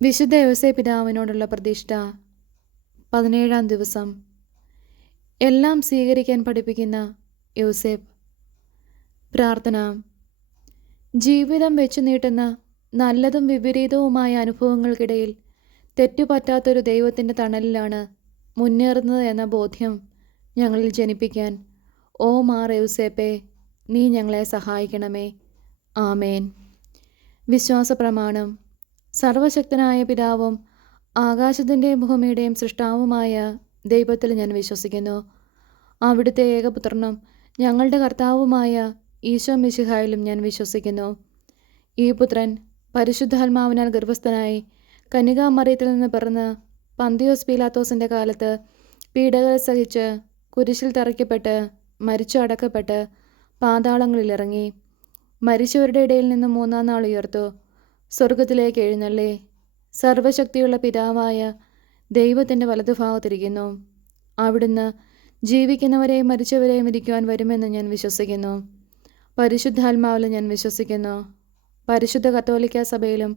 വിശുദ്ധ യോസേപ്പ് പിതാവിനോടുള്ള പ്രതിഷ്ഠ. 17-ാം ദിവസം. എല്ലാം സ്വീകരിക്കാൻ പഠിപ്പിക്കുന്ന യോസേപ്പ്. പ്രാർത്ഥന. ജീവിതം വെച്ചു നീട്ടുന്ന നല്ലതും വിപരീതവുമായ അനുഭവങ്ങൾക്കിടയിൽ തെറ്റുപറ്റാത്തൊരു ദൈവത്തിൻ്റെ തണലിലാണ് മുന്നേറുന്നത് എന്ന ബോധ്യം ഞങ്ങളിൽ ജനിപ്പിക്കാൻ ഓ മാർ യോസേപ്പേ, നീ ഞങ്ങളെ സഹായിക്കണമേ. ആമേൻ. വിശ്വാസ പ്രമാണം. സർവശക്തനായ പിതാവും ആകാശത്തിൻ്റെയും ഭൂമിയുടെയും സൃഷ്ടാവുമായ ദൈവത്തിൽ ഞാൻ വിശ്വസിക്കുന്നു. അവിടുത്തെ ഏകപുത്രനും ഞങ്ങളുടെ കർത്താവുമായ ഈശോ മിശിഹായിലും ഞാൻ വിശ്വസിക്കുന്നു. ഈ പുത്രൻ പരിശുദ്ധാത്മാവിനാൽ ഗർഭസ്ഥനായി കന്യകാമറിയത്തിൽ നിന്ന് പിറന്ന് പന്തിയോസ് പീലാത്തോസിൻ്റെ കാലത്ത് പീഡകൾ സഹിച്ച് കുരിശിൽ തറയ്ക്കപ്പെട്ട് മരിച്ചു അടക്കപ്പെട്ട് പാതാളങ്ങളിലിറങ്ങി. മരിച്ചവരുടെ ഇടയിൽ നിന്ന് 3-ാം നാൾ ഉയർത്തു. സ്വർഗത്തിലേക്ക് എഴുന്നള്ളി സർവശക്തിയുള്ള പിതാവായ ദൈവത്തിൻ്റെ വലതുഭാഗത്തിരിക്കുന്നു. അവിടുന്ന് ജീവിക്കുന്നവരെയും മരിച്ചവരെയും വിധിക്കുവാൻ വരുമെന്ന് ഞാൻ വിശ്വസിക്കുന്നു. പരിശുദ്ധാത്മാവിലും ഞാൻ വിശ്വസിക്കുന്നു. പരിശുദ്ധ കത്തോലിക്ക സഭയിലും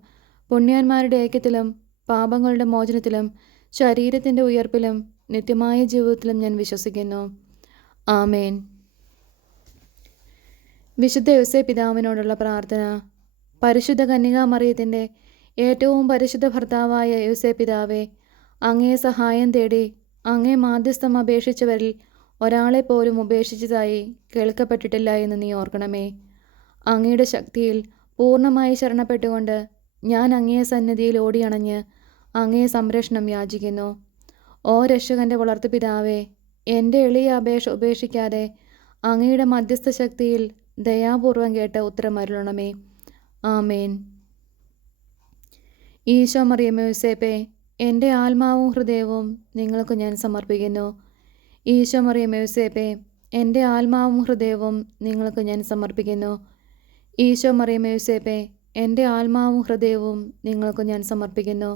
പുണ്യന്മാരുടെ ഐക്യത്തിലും പാപങ്ങളുടെ മോചനത്തിലും ശരീരത്തിൻ്റെ ഉയർപ്പിലും നിത്യമായ ജീവിതത്തിലും ഞാൻ വിശ്വസിക്കുന്നു. ആമേൻ. വിശുദ്ധ യോസേപ്പ് പിതാവിനോടുള്ള പ്രാർത്ഥന. പരിശുദ്ധ കന്യകാമറിയത്തിൻ്റെ ഏറ്റവും പരിശുദ്ധ ഭർത്താവായ യോസേപ്പ് പിതാവേ, അങ്ങേ സഹായം തേടി അങ്ങേ മാധ്യസ്ഥം അപേക്ഷിച്ചവരിൽ ഒരാളെപ്പോലും ഉപേക്ഷിച്ചതായി കേൾക്കപ്പെട്ടിട്ടില്ല എന്ന് നീ ഓർക്കണമേ. അങ്ങയുടെ ശക്തിയിൽ പൂർണ്ണമായി ശരണപ്പെട്ടുകൊണ്ട് ഞാൻ അങ്ങേ സന്നിധിയിൽ ഓടിയണഞ്ഞ് അങ്ങേ സംരക്ഷണം യാചിക്കുന്നു. ഓ രക്ഷകൻ്റെ വളർത്തു പിതാവേ, എൻ്റെ എളിയ അപേക്ഷ ഉപേക്ഷിക്കാതെ അങ്ങയുടെ മധ്യസ്ഥ ശക്തിയിൽ ദയാപൂർവം കേട്ട് ഉത്തരമരുളണമേ. ആമേൻ. ഈശോ മറിയം യോസേപ്പേ, എൻ്റെ ആത്മാവും ഹൃദയവും നിങ്ങൾക്ക് ഞാൻ സമർപ്പിക്കുന്നു. ഈശോ മറിയം യോസേപ്പേ, എൻ്റെ ആത്മാവും ഹൃദയവും നിങ്ങൾക്ക് ഞാൻ സമർപ്പിക്കുന്നു. ഈശോ മറിയം യോസേപ്പേ, എൻ്റെ ആത്മാവും ഹൃദയവും നിങ്ങൾക്ക് ഞാൻ സമർപ്പിക്കുന്നു.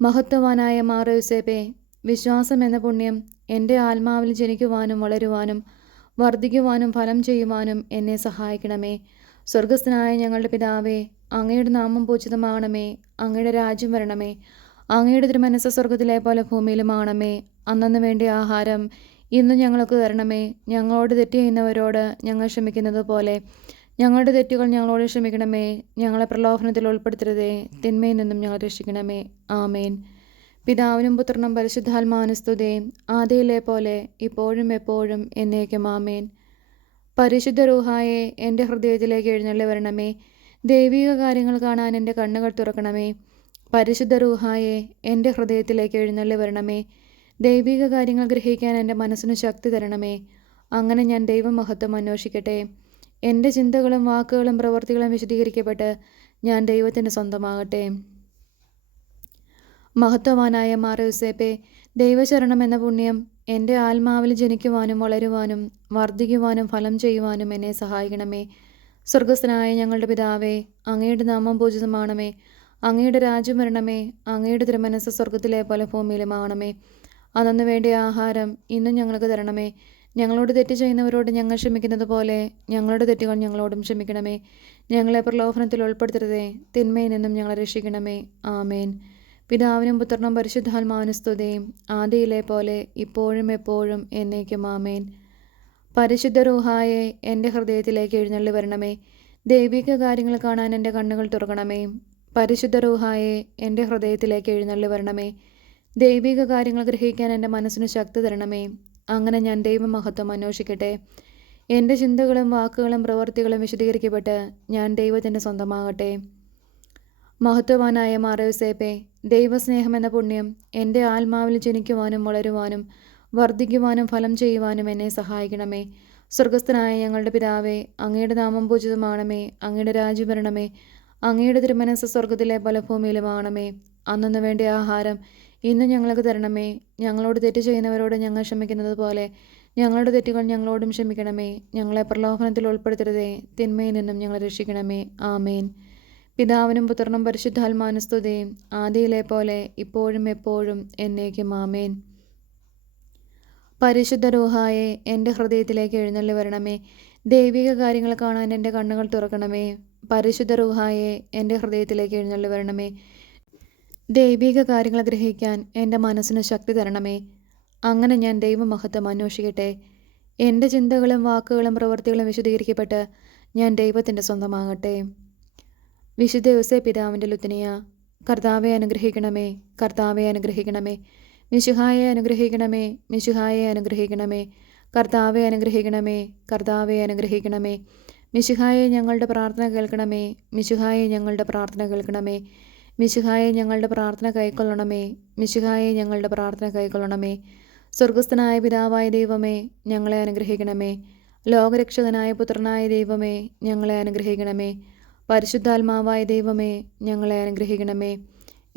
മഹത്വവാനായ മാർ യോസേപ്പേ, വിശ്വാസം എന്ന പുണ്യം എൻ്റെ ആത്മാവിൽ ജനിക്കുവാനും വളരുവാനും വർദ്ധിക്കുവാനും ഫലം ചെയ്യുവാനും എന്നെ സഹായിക്കണമേ. സ്വർഗസ്ഥനായ ഞങ്ങളുടെ പിതാവേ, അങ്ങയുടെ നാമം പൂജിതമാകണമേ. അങ്ങയുടെ രാജ്യം വരണമേ. അങ്ങയുടെ തിരുമനസ്സ് സ്വർഗത്തിലെ പോലെ ഭൂമിയിലുമാകണമേ. അന്നന്ന് വേണ്ടിയ ആഹാരം ഇന്ന് ഞങ്ങൾക്ക് തരണമേ. ഞങ്ങളോട് തെറ്റ് ചെയ്യുന്നവരോട് ഞങ്ങൾ ക്ഷമിക്കുന്നത് പോലെ ഞങ്ങളുടെ തെറ്റുകൾ ഞങ്ങളോട് ക്ഷമിക്കണമേ. ഞങ്ങളെ പ്രലോഭനത്തിൽ ഉൾപ്പെടുത്തരുതേ, തിന്മയിൽ നിന്നും ഞങ്ങൾ രക്ഷിക്കണമേ. ആമേൻ. പിതാവിനും പുത്രനും പരിശുദ്ധാത്മാവിനും സ്തുതി, ആദിയിലെ പോലെ ഇപ്പോഴും എപ്പോഴും എന്നേക്കും. ആമേൻ. പരിശുദ്ധ റൂഹായെ എൻ്റെ ഹൃദയത്തിലേക്ക് എഴുന്നള്ളി വരണമേ. ദൈവിക കാര്യങ്ങൾ കാണാൻ എൻ്റെ കണ്ണുകൾ തുറക്കണമേ. പരിശുദ്ധ റൂഹായെ എൻ്റെ ഹൃദയത്തിലേക്ക് എഴുന്നള്ളി വരണമേ. ദൈവിക കാര്യങ്ങൾ ഗ്രഹിക്കാൻ എൻ്റെ മനസ്സിന് ശക്തി തരണമേ. അങ്ങനെ ഞാൻ ദൈവമഹത്വം അന്വേഷിക്കട്ടെ. എൻ്റെ ചിന്തകളും വാക്കുകളും പ്രവൃത്തികളും വിശദീകരിക്കപ്പെട്ട് ഞാൻ ദൈവത്തിൻ്റെ സ്വന്തമാകട്ടെ. മഹത്വവാനായ മാർ യോസേപ്പേ, ദൈവശരണം എന്ന പുണ്യം എൻ്റെ ആത്മാവിൽ ജനിക്കുവാനും വളരുവാനും വർദ്ധിക്കുവാനും ഫലം ചെയ്യുവാനും എന്നെ സഹായിക്കണമേ. സ്വർഗസ്ഥനായ ഞങ്ങളുടെ പിതാവേ, അങ്ങയുടെ നാമം പൂജിതമാണമേ. അങ്ങയുടെ രാജ്യം വരണമേ. അങ്ങയുടെ തിരുമനസ്സ് സ്വർഗത്തിലെ പോലെ ഭൂമിയിലുമാകണമേ. അന്നു വേണ്ടിയ ആഹാരം ഇന്നും ഞങ്ങൾക്ക് തരണമേ. ഞങ്ങളോട് തെറ്റ് ചെയ്യുന്നവരോട് ഞങ്ങൾ ക്ഷമിക്കുന്നത് പോലെ ഞങ്ങളുടെ തെറ്റുകൾ ഞങ്ങളോടും ക്ഷമിക്കണമേ. ഞങ്ങളെ പ്രലോഭനത്തിൽ ഉൾപ്പെടുത്തരുതേ, തിന്മയിൽ നിന്നും ഞങ്ങളെ രക്ഷിക്കണമേ. ആമേൻ. പിതാവിനും പുത്രനും പരിശുദ്ധാത്മാവിനും സ്തുതി, ആദിയിലെ പോലെ ഇപ്പോഴും എപ്പോഴും എന്നേക്കും. ആമേൻ. പരിശുദ്ധ റൂഹായെ എൻ്റെ ഹൃദയത്തിലേക്ക് എഴുന്നള്ളി വരണമേ. ദൈവിക കാര്യങ്ങൾ കാണാൻ എൻ്റെ കണ്ണുകൾ തുറക്കണമേ. പരിശുദ്ധ റൂഹായെ എൻ്റെ ഹൃദയത്തിലേക്ക് എഴുന്നള്ളി വരണമേ. ദൈവിക കാര്യങ്ങൾ ഗ്രഹിക്കാൻ എൻ്റെ മനസ്സിന് ശക്തി തരണമേ. അങ്ങനെ ഞാൻ ദൈവമഹത്വം അന്വേഷിക്കട്ടെ. എൻ്റെ ചിന്തകളും വാക്കുകളും പ്രവൃത്തികളും വിശദീകരിക്കപ്പെട്ട് ഞാൻ ദൈവത്തിൻ്റെ സ്വന്തമാകട്ടെ. മഹത്വവാനായ മാർ യോസേപ്പേ, ദൈവസ്നേഹം എന്ന പുണ്യം എൻ്റെ ആത്മാവിൽ ജനിക്കുവാനും വളരുവാനും വർദ്ധിക്കുവാനും ഫലം ചെയ്യുവാനും എന്നെ സഹായിക്കണമേ. സ്വർഗസ്ഥനായ ഞങ്ങളുടെ പിതാവേ, അങ്ങയുടെ നാമം പൂജിതമാണമേ. അങ്ങയുടെ രാജ്യം വരണമേ. അങ്ങയുടെ തിരുമനസ്സ് സ്വർഗത്തിലെ പോലെ ഭൂമിയിലുമാകണമേ. അന്നന്ന് വേണ്ടിയ ആഹാരം ഇന്ന് ഞങ്ങൾക്ക് തരണമേ. ഞങ്ങളോട് തെറ്റ് ചെയ്യുന്നവരോട് ഞങ്ങൾ ക്ഷമിക്കുന്നത് പോലെ ഞങ്ങളുടെ തെറ്റുകൾ ഞങ്ങളോടും ക്ഷമിക്കണമേ. ഞങ്ങളെ പ്രലോഭനത്തിൽ ഉൾപ്പെടുത്തരുതേ, തിന്മയിൽ നിന്നും ഞങ്ങളെ രക്ഷിക്കണമേ. ആമേൻ. പിതാവിനും പുത്രനും പരിശുദ്ധാത്മാവിനും സ്തുതി, ആദിയിലെ പോലെ ഇപ്പോഴും എപ്പോഴും എന്നേക്കും. ആമേൻ. പരിശുദ്ധ റൂഹായെ എൻ്റെ ഹൃദയത്തിലേക്ക് എഴുന്നള്ളി വരണമേ. ദൈവിക കാര്യങ്ങൾ കാണാൻ എൻ്റെ കണ്ണുകൾ തുറക്കണമേ. പരിശുദ്ധ റൂഹായെ എൻ്റെ ഹൃദയത്തിലേക്ക് എഴുന്നള്ളി വരണമേ. ദൈവിക കാര്യങ്ങൾ ഗ്രഹിക്കാൻ എൻ്റെ മനസ്സിന് ശക്തി തരണമേ. അങ്ങനെ ഞാൻ ദൈവമഹത്വം അന്വേഷിക്കട്ടെ. എൻ്റെ ചിന്തകളും വാക്കുകളും പ്രവൃത്തികളും വിശദീകരിക്കപ്പെട്ട് ഞാൻ ദൈവത്തിൻ്റെ സ്വന്തമാകട്ടെ. വിശുദ്ധ യോസേപ്പ് പിതാവിൻ്റെ ലുത്തിനിയ. കർത്താവെ അനുഗ്രഹിക്കണമേ, കർത്താവെ അനുഗ്രഹിക്കണമേ. മിശിഹായെ അനുഗ്രഹിക്കണമേ, മിശിഹായെ അനുഗ്രഹിക്കണമേ. കർത്താവെ അനുഗ്രഹിക്കണമേ, കർത്താവെ അനുഗ്രഹിക്കണമേ. മിശിഹായെ ഞങ്ങളുടെ പ്രാർത്ഥന കേൾക്കണമേ, മിശിഹായെ ഞങ്ങളുടെ പ്രാർത്ഥന കേൾക്കണമേ. മിശിഹായെ ഞങ്ങളുടെ പ്രാർത്ഥന കൈക്കൊള്ളണമേ, മിശിഹായെ ഞങ്ങളുടെ പ്രാർത്ഥന കൈക്കൊള്ളണമേ. സ്വർഗസ്ഥനായ പിതാവായ ദൈവമേ, ഞങ്ങളെ അനുഗ്രഹിക്കണമേ. ലോകരക്ഷകനായ പുത്രനായ ദൈവമേ, ഞങ്ങളെ അനുഗ്രഹിക്കണമേ. പരിശുദ്ധാത്മാവായ ദൈവമേ, ഞങ്ങളെ അനുഗ്രഹിക്കണമേ.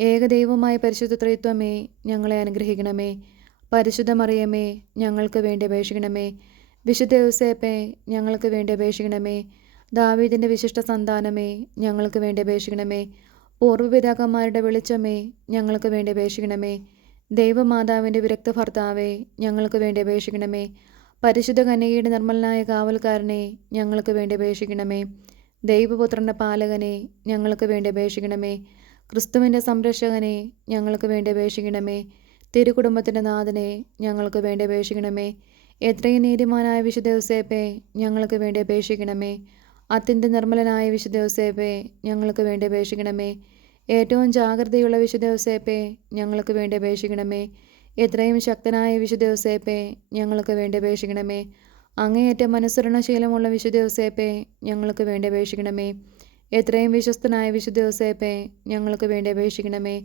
ഏകദൈവമായ പരിശുദ്ധ ത്രിത്വമേ, ഞങ്ങളെ അനുഗ്രഹിക്കണമേ. പരിശുദ്ധ മറിയമേ, ഞങ്ങൾക്ക് വേണ്ടി അപേക്ഷിക്കണമേ. വിശുദ്ധ യോസേപ്പേ, ഞങ്ങൾക്ക് വേണ്ടി അപേക്ഷിക്കണമേ. ദാവീദിൻ്റെ വിശിഷ്ട സന്താനമേ, ഞങ്ങൾക്ക് വേണ്ടി അപേക്ഷിക്കണമേ. പൂർവ്വപിതാക്കന്മാരുടെ വെളിച്ചമേ, ഞങ്ങൾക്ക് വേണ്ടി അപേക്ഷിക്കണമേ. ദൈവമാതാവിൻ്റെ വിരക്ത ഭർത്താവേ, ഞങ്ങൾക്ക് വേണ്ടി അപേക്ഷിക്കണമേ. പരിശുദ്ധ കന്യകയുടെ നിർമ്മലനായ കാവൽക്കാരനെ, ഞങ്ങൾക്ക് വേണ്ടി അപേക്ഷിക്കണമേ. ദൈവപുത്രൻ്റെ പാലകനെ, ഞങ്ങൾക്ക് വേണ്ടി അപേക്ഷിക്കണമേ. ക്രിസ്തുവിൻ്റെ സംരക്ഷകനെ, ഞങ്ങൾക്ക് വേണ്ടി അപേക്ഷിക്കണമേ. തിരുകുടുംബത്തിൻ്റെ നാഥനെ, ഞങ്ങൾക്ക് വേണ്ടി അപേക്ഷിക്കണമേ. എത്രയും നീതിമാനായ വിശുദ്ധ യോസേപ്പേ, ഞങ്ങൾക്ക് വേണ്ടി അപേക്ഷിക്കണമേ. അത്യന്ത നിർമ്മലനായ വിശുദ്ധ യോസേപ്പേ, ഞങ്ങൾക്ക് വേണ്ടി അപേക്ഷിക്കണമേ. ഏറ്റവും ജാഗ്രതയുള്ള വിശുദ്ധ യോസേപ്പേ, ഞങ്ങൾക്ക് വേണ്ടി അപേക്ഷിക്കണമേ. എത്രയും ശക്തനായ വിശുദ്ധ യോസേപ്പേ, ഞങ്ങൾക്ക് വേണ്ടി അപേക്ഷിക്കണമേ. അങ്ങേയറ്റം അനുസരണശീലമുള്ള വിശുദ്ധ യോസേപ്പേ, ഞങ്ങൾക്ക് വേണ്ടി അപേക്ഷിക്കണമേ. എത്രയും വിശ്വസ്തനായ വിശുദ്ധ യോസേപ്പേ, ഞങ്ങൾക്ക് വേണ്ടി അപേക്ഷിക്കണമേ.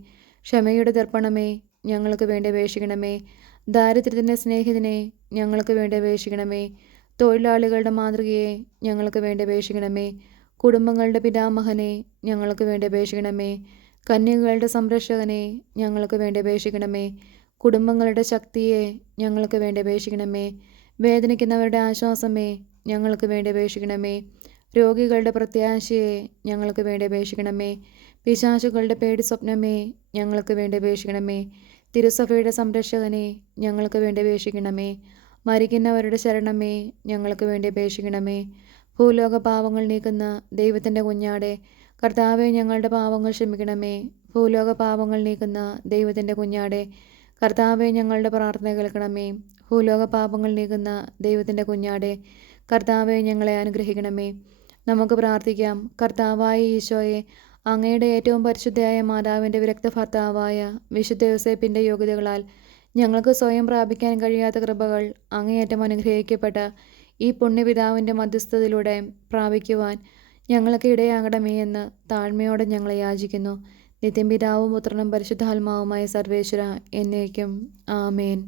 ക്ഷമയുടെ ദർപ്പണമേ, ഞങ്ങൾക്ക് വേണ്ടി അപേക്ഷിക്കണമേ. ദാരിദ്ര്യത്തിൻ്റെ സ്നേഹിതനെ, ഞങ്ങൾക്ക് വേണ്ടി അപേക്ഷിക്കണമേ. തൊഴിലാളികളുടെ മാതൃകയെ, ഞങ്ങൾക്ക് വേണ്ടി അപേക്ഷിക്കണമേ. കുടുംബങ്ങളുടെ പിതാമഹനെ, ഞങ്ങൾക്ക് വേണ്ടി അപേക്ഷിക്കണമേ. കന്യകകളുടെ സംരക്ഷകനെ, ഞങ്ങൾക്ക് വേണ്ടി അപേക്ഷിക്കണമേ. കുടുംബങ്ങളുടെ ശക്തിയെ, ഞങ്ങൾക്ക് വേണ്ടി അപേക്ഷിക്കണമേ. വേദനിക്കുന്നവരുടെ ആശ്വാസമേ, ഞങ്ങൾക്ക് വേണ്ടി അപേക്ഷിക്കണമേ. രോഗികളുടെ പ്രത്യാശയെ, ഞങ്ങൾക്ക് വേണ്ടി അപേക്ഷിക്കണമേ. പിശാചുകളുടെ പേടി സ്വപ്നമേ, ഞങ്ങൾക്ക് വേണ്ടി അപേക്ഷിക്കണമേ. തിരുസഭയുടെ സംരക്ഷകനെ, ഞങ്ങൾക്ക് വേണ്ടി അപേക്ഷിക്കണമേ. മരിക്കുന്നവരുടെ ശരണമേ, ഞങ്ങൾക്ക് വേണ്ടി അപേക്ഷിക്കണമേ. ഭൂലോക പാവങ്ങൾ നീക്കുന്ന ദൈവത്തിൻ്റെ കുഞ്ഞാടെ, കർത്താവെ ഞങ്ങളുടെ പാവങ്ങൾ ക്ഷമിക്കണമേ. ഭൂലോക പാവങ്ങൾ നീക്കുന്ന ദൈവത്തിൻ്റെ കുഞ്ഞാടെ, കർത്താവെ ഞങ്ങളുടെ പ്രാർത്ഥന കേൾക്കണമേ. ഭൂലോക പാപങ്ങൾ നീക്കുന്ന ദൈവത്തിൻ്റെ കുഞ്ഞാടെ, കർത്താവെ ഞങ്ങളെ അനുഗ്രഹിക്കണമേ. നമുക്ക് പ്രാർത്ഥിക്കാം. കർത്താവായ ഈശോയെ, അങ്ങയുടെ ഏറ്റവും പരിശുദ്ധയായ മാതാവിൻ്റെ വിരക്ത ഭർത്താവായ വിശുദ്ധ യോസേപ്പിൻ്റെ യോഗ്യതകളാൽ ഞങ്ങൾക്ക് സ്വയം പ്രാപിക്കാൻ കഴിയാത്ത കൃപകൾ അങ്ങേയറ്റം അനുഗ്രഹിക്കപ്പെട്ട ഈ പുണ്യപിതാവിൻ്റെ മധ്യസ്ഥതയിലൂടെ പ്രാപിക്കുവാൻ ഞങ്ങൾക്ക് ഇടയാകണമേ എന്ന് താഴ്മയോടെ ഞങ്ങളെ യാചിക്കുന്നു. നിത്യം പിതാവും പുത്രനും പരിശുദ്ധാത്മാവുമായ സർവേശ്വര എന്നേക്കും. ആമേൻ.